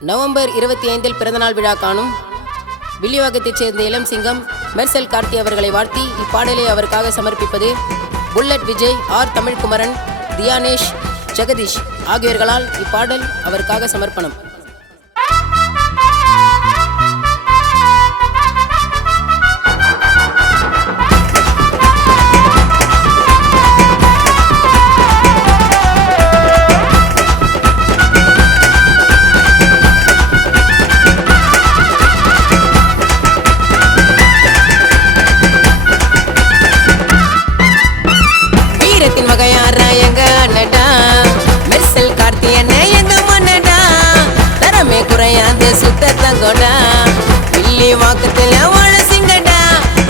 November 25 பிறந்தநாள் விழா காணும் வில்லிவாக்கத்தைச் சேர்ந்த இளம் சிங்கம் மெர்சல் கார்த்தி அவர்களை வாழ்த்தி இப்பாடலை அவருக்காக சமர்ப்பிப்பது புல்லட் விஜய், ஆர் தமிழ்குமரன், தியானேஷ், ஜெகதீஷ் ஆகியோர்களால் இப்பாடல் அவருக்காக சமர்ப்பணம். வகையாரா எங்க அண்ணடா மெர்சல் கார்த்தி என்ன எங்க மன்னடா தரமே குறையாத சுத்த தங்கோடா வில்லி வாக்கத்துல வாழ சிங்கடா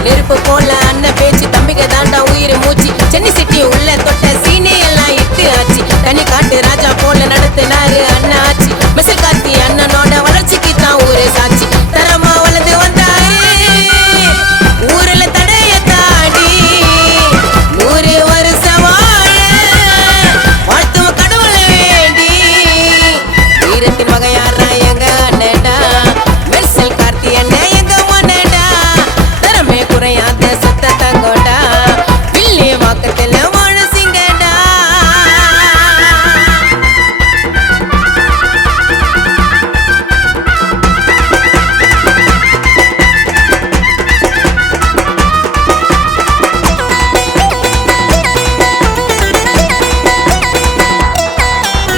நெருப்பு போல அண்ணன் பேச்சு தம்பிக தாண்டா உயிர் மூச்சு சென்னை சிட்டி உள்ள தொட்ட சீனே எல்லாம் இட்டு ஆச்சு தனி காட்டு ராஜா போல நடத்தினாரு அண்ணா ஆச்சு மெர்சல் கார்த்தி அண்ணனோட வளர்ச்சிக்கு தான் ஊரே சாட்சி தரமா வளர்ந்து வந்தாரு ஊர்ல தடைய தாடி 100 வருஷம் வகையாரா எங்க அண்ணடா மெர்சல் கார்த்தி என்ன எங்க மன்னடா தரமே குறையாத சத்த தங்கோடா வில்லி வாக்கத்துல வாழ சிங்கடா.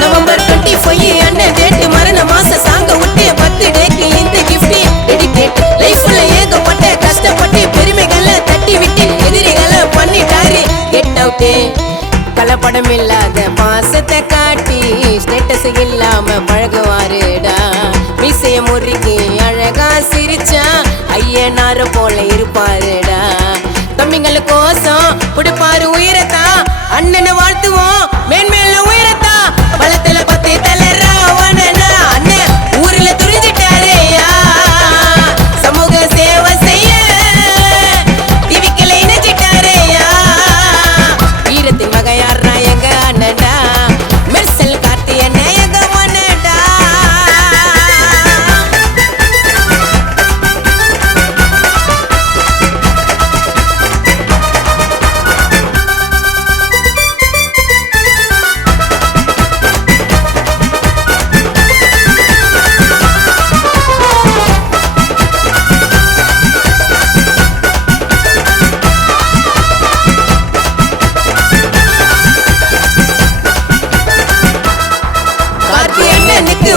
நவம்பர் 25 அண்ணன் டேட் மரண மாச சாங்க விட்டு 10 டேக்கு இந்த கிஃப்ட் டெடிகேட் லைஃப்ல ஏகப்பட்ட கஷ்டப்பட்டு பெருமைகளை தட்டி விட்டு எதிரிகளை பண்ணிட்டாரு கெட் அவுட் கலப்படம் இல்லாத பாசத்தை காட்டி ஸ்டேட்டஸ் இல்லாம பழகுவாருடா மீசைய முறுக்கி அழகா சிரிச்சா ஐயனார போல இருப்பாருடா தம்பிங்கள கோசம் கொடுப்பாரு உயிரத்தா அண்ணனை வாழ்த்துவோம் மேன்மேல உயிரத்தா பலத்துல 10 தலை ராவணனா அண்ணன் ஊர்ல துரிஞ்சிட்டாரேயா சமூக சேவை செய்ய திவிக்கல இணைச்சிட்டாரேயா வீரத்தின் வகையாரா எங்க அண்ணடா மெர்சல் கார்த்தி என்ன எங்க மன்னடா.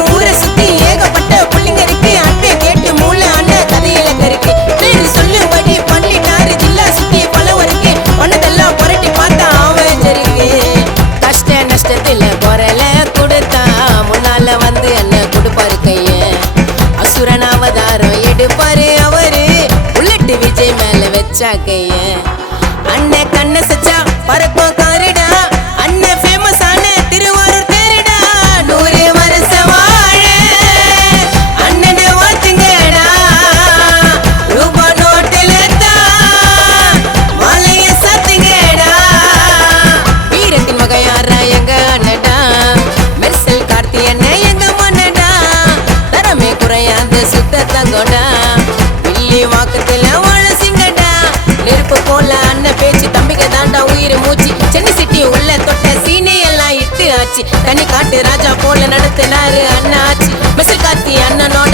ஊரை சுத்தி ஏகப்பட்ட புள்ளிங்க இருக்கு அட்டை கேட்டு மூளை அண்ணன் கதையில கருக்கு பேரு சொல்லும்படி பண்ணிட்டாரு ஜில்லா சுத்தி பலவருக்கு ஒன்னதெல்லாம் புரட்டி பார்த்தா ஆவேஜருக்கு கஷ்ட நஷ்டத்துல குரல கொடுத்தா முன்னால வந்து என்ன கொடுப்பாரு கைய அசுரன் அவதாரம் எடுப்பாரு அவரு புல்லட் விஜய் மேல வச்சா கைய அண்ணன் கண்ண சச்சா பறக்கும் காரிடா அண்ணன் ஃபேமஸ் ஆன திருவாரூர் தேரிடா 100 வருஷம் வாழ அண்ணனை வாழ்த்துங்கடா ரூபா நோட்டுல தான் மாலைய சாத்துங்கடா வீரத்தின் வகையாரா எங்க அண்ணடா மெர்சல் கார்த்தி என்ன எங்க மன்னடா தரமே குறையாத சுத்த தங்கோடா வில்லி வாக்கத்துல வாழ சிங்கடா நெருப்பு போல அண்ணன் பேச்சு தம்பிக தாண்டா உயிர் மூச்சு சென்னை சிட்டி உள்ள தொட்ட சீனே எல்லாம் இட்டு ஆச்சு தனி காட்டு ராஜா போல நடத்தினாரு அண்ணா ஆச்சு மெர்சல் கார்த்தி அண்ணனோட